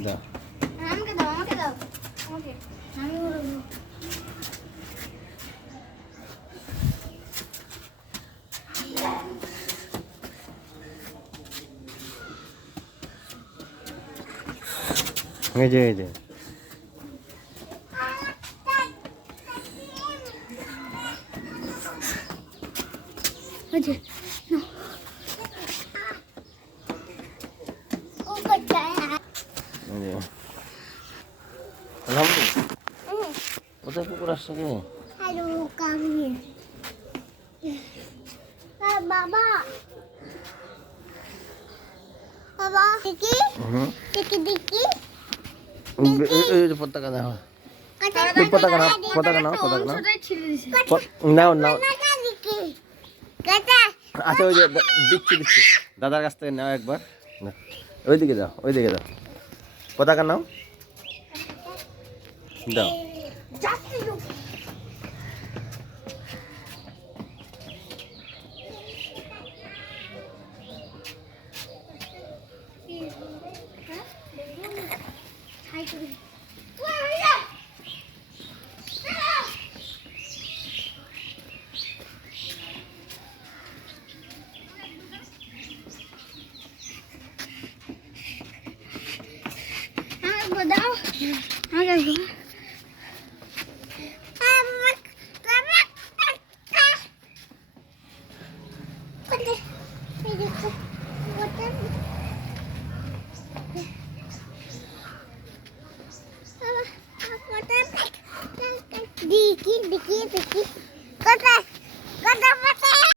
দাও আমাকে দাও আমাকে দাও আমাকে আমি বলবো এই যে এই যে এই যে ও কোথায় এই যে আলহামদুলিল্লাহ কোথায় পুকুর আসছে কি হ্যালো কামি বাবা বাবা দেখি দেখি দেখি এই যে পতাকা দাও পতাকা নাও পতাকা নাও পতাকা নাও নাও নাও আচ্ছা ওই যে দিচ্ছি দিচ্ছি দাদার কাছ থেকে নাও একবার ওইদিকে যাও ওইদিকে যাও পতাকা নাও দাও দাও আমাকে দেখি দেখি দেখি কত কত